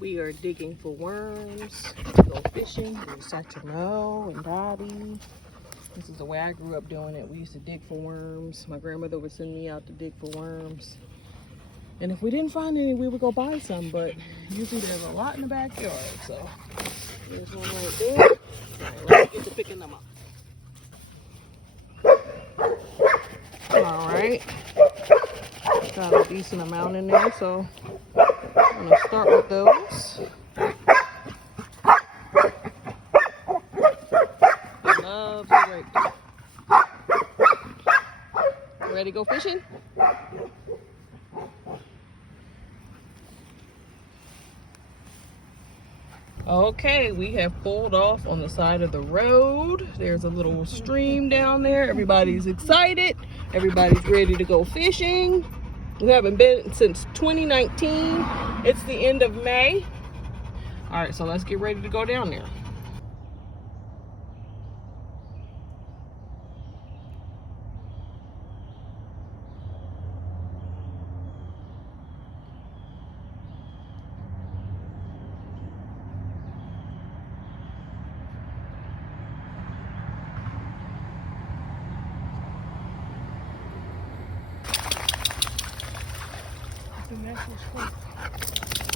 We are digging for worms to go fishing. There's Sacramento and Bobby. This is the way I grew up doing it. We used to dig for worms. My grandmother would send me out to dig for worms. And if we didn't find any, we would go buy some, but usually there's a lot in the backyard. So there's one right there. All right, let's get to picking them up. All right. Got a decent amount in there, so I'm gonna start with those. I love the grapes. Ready to go fishing? Okay, we have pulled off on the side of the road. There's a little stream down there. Everybody's excited. Everybody's ready to go fishing. We haven't been since 2019. It's the end of May. All right, so let's get ready to go down there.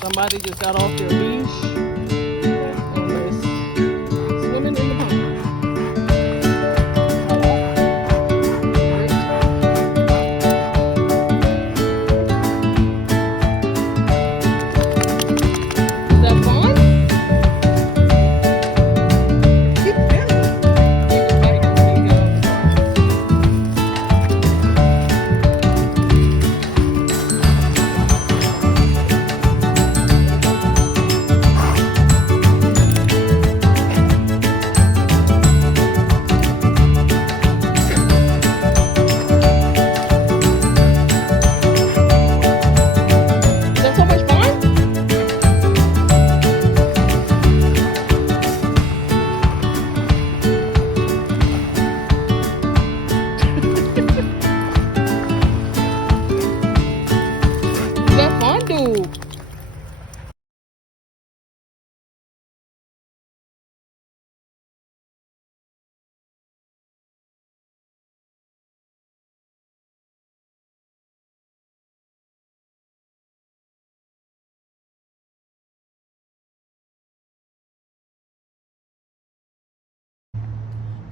Somebody just got off their leash and is swimming in the pond. Is that fun?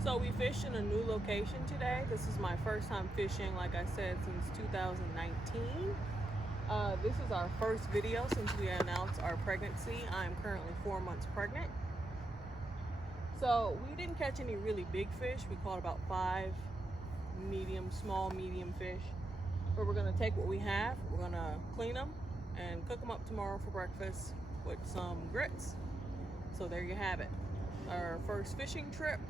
So we fished in a new location today. This is my first time fishing, like I said, since 2019. This is our first video since we announced our pregnancy. I'm currently 4 months pregnant. So we didn't catch any really big fish. We caught about 5 small medium fish. But we're gonna take what we have. We're gonna clean them and cook them up tomorrow for breakfast with some grits. So there you have it. Our first fishing trip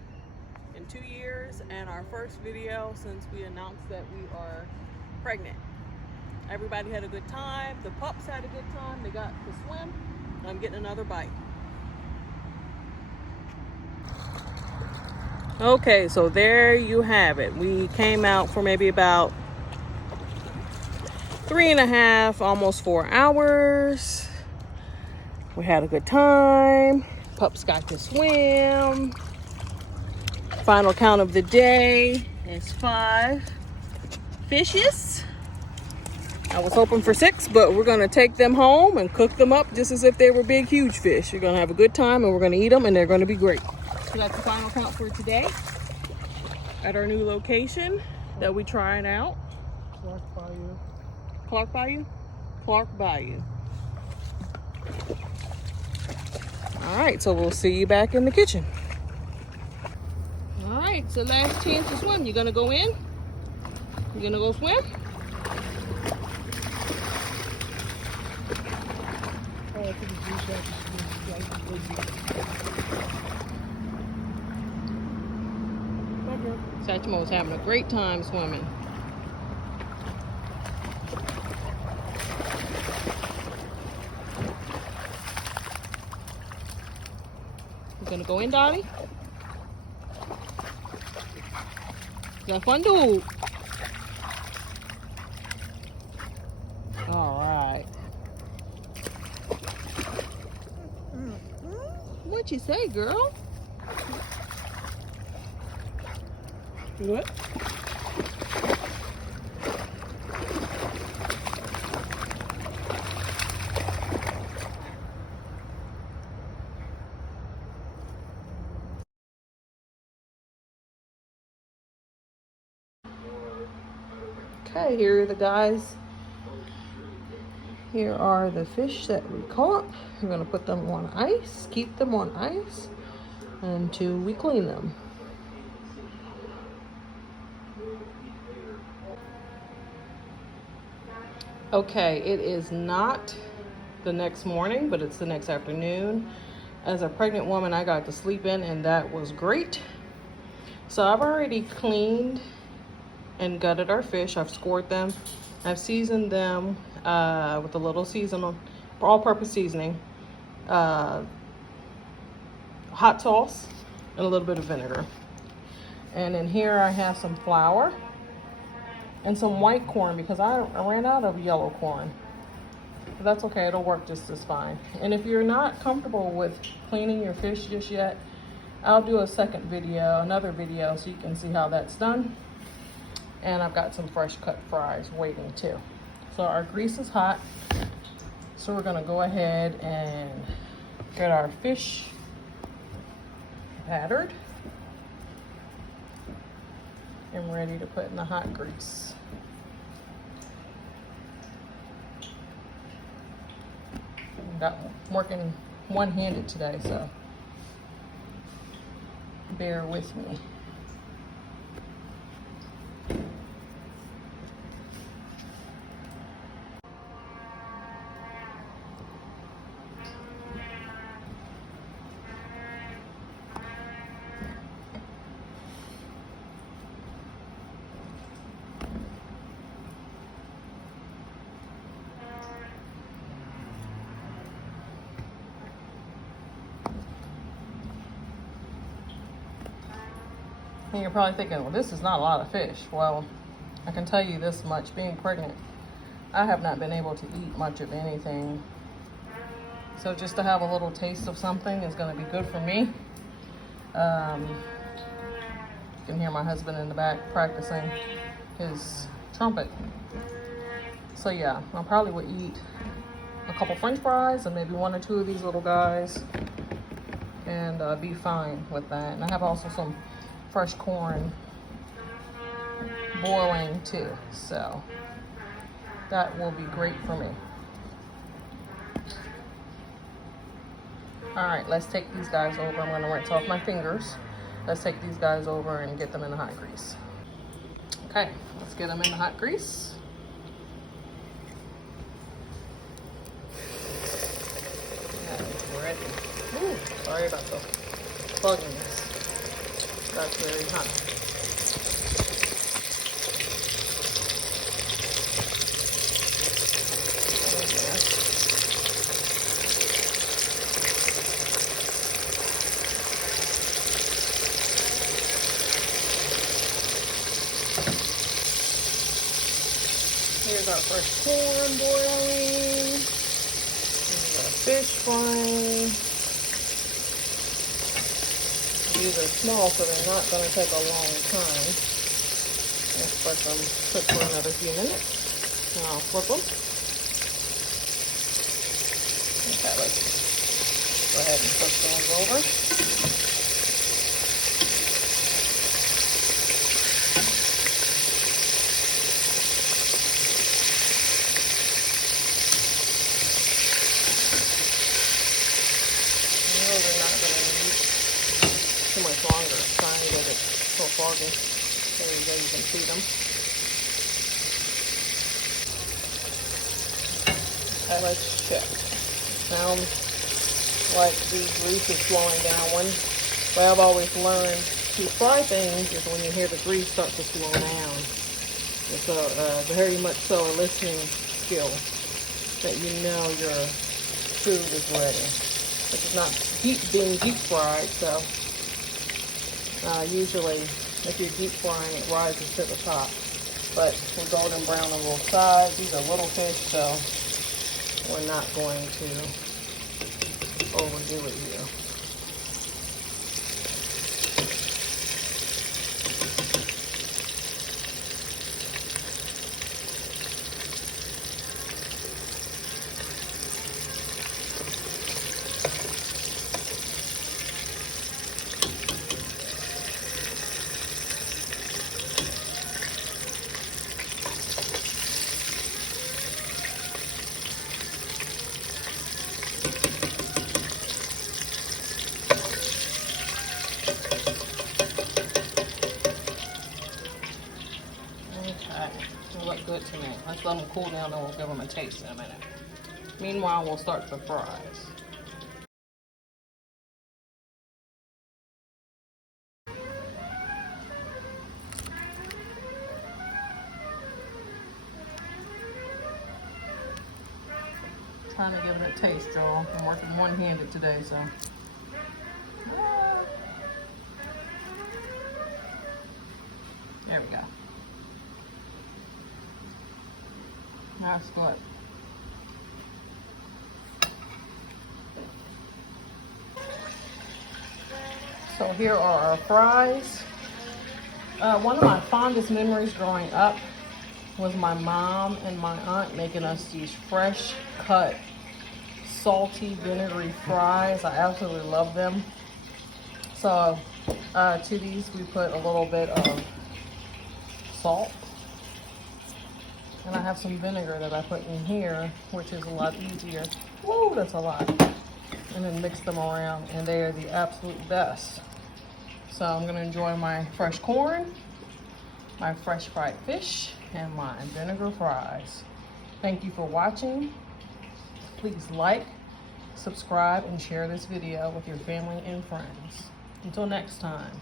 in 2 years and our first video since we announced that we are pregnant. Everybody had a good time. The pups had a good time. They got to swim. I'm getting another bite. Okay, so there you have it. We came out for maybe about 3.5, almost 4 hours. We had a good time. Pups got to swim. Final count of the day is 5 fishes. I was hoping for 6, but we're gonna take them home and cook them up just as if they were big, huge fish. We're gonna have a good time and we're gonna eat them and they're gonna be great. So that's the final count for today at our new location that we tried out. Clark Bayou. Clark Bayou? Clark Bayou. All right, so we'll see you back in the kitchen. All right, so last chance to swim. You gonna go in? You gonna go swim? Satchmo's having a great time swimming. You gonna go in, Dottie? Is that fun, dude? All right. you say, girl? What? Okay, here are the guys. Here are the fish that we caught. We're gonna put them on ice, keep them on ice until we clean them. Okay, it is not the next morning, but it's the next afternoon. As a pregnant woman, I got to sleep in, and that was great. So I've already cleaned and gutted our fish. I've scored them. I've seasoned them with a little seasonal, all-purpose seasoning, hot sauce, and a little bit of vinegar. And in here I have some flour and some white corn because I ran out of yellow corn. But that's okay, it'll work just as fine. And if you're not comfortable with cleaning your fish just yet, I'll do a second video, another video, so you can see how that's done. And I've got some fresh cut fries waiting too. So our grease is hot. So we're gonna go ahead and get our fish battered and ready to put in the hot grease. I'm working one-handed today, so bear with me. And you're probably thinking, well, this is not a lot of fish. Well, I can tell you this much, being pregnant, I have not been able to eat much of anything. So just to have a little taste of something is gonna be good for me. You can hear my husband in the back practicing his trumpet. So yeah, I probably would eat a couple French fries and maybe one or two of these little guys and be fine with that. And I have also some fresh corn boiling too, so that will be great for me. All right, let's take these guys over. I'm gonna rinse off my fingers. Let's take these guys over and get them in the hot grease. Okay, let's get them in the hot grease. That is ready. Ooh, sorry about the bugginess. That's very hot. Here's our fresh corn boiling. Here's our fish frying. These are small, so they're not going to take a long time. Let's let them cook for another few minutes. And I'll flip them. Okay, let's go ahead and flip those over. They're not going to need too much longer. Trying to get it so foggy. There you go, you can see them. Okay, let's check. Sounds like the grease is slowing down. One way I've always learned to fry things is when you hear the grease start to slow down. It's very much so a listening skill that you know your food is ready. This is not being deep fried, so usually if you're deep frying, it rises to the top. But we're golden brown on both sides. These are little fish, so we're not going to overdo it here. good to me. Let's let them cool down and we'll give them a taste in a minute. Meanwhile, we'll start the fries. Trying to give it a taste, y'all. I'm working one-handed today, so. There we go. That's good. So here are our fries. One of my fondest memories growing up was my mom and my aunt making us these fresh cut, salty, vinegary fries. I absolutely love them. So to these we put a little bit of salt. And I have some vinegar that I put in here, which is a lot easier. Woo, that's a lot. And then mix them around, and they are the absolute best. So I'm gonna enjoy my fresh corn, my fresh fried fish, and my vinegar fries. Thank you for watching. Please like, subscribe, and share this video with your family and friends. Until next time.